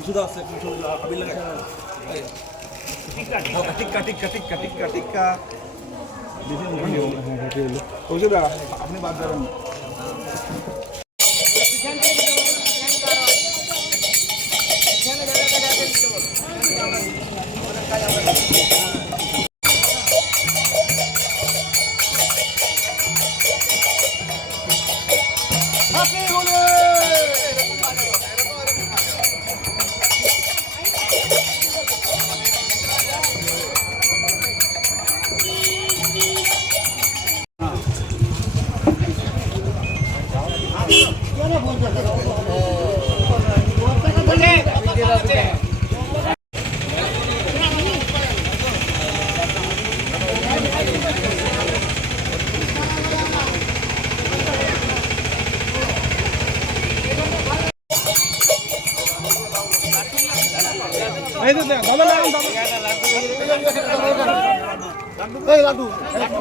sudah saya ambil lagi. টিক্কা sudah আপনি বাদ দেবেন এই তো দাদা লাড্ডু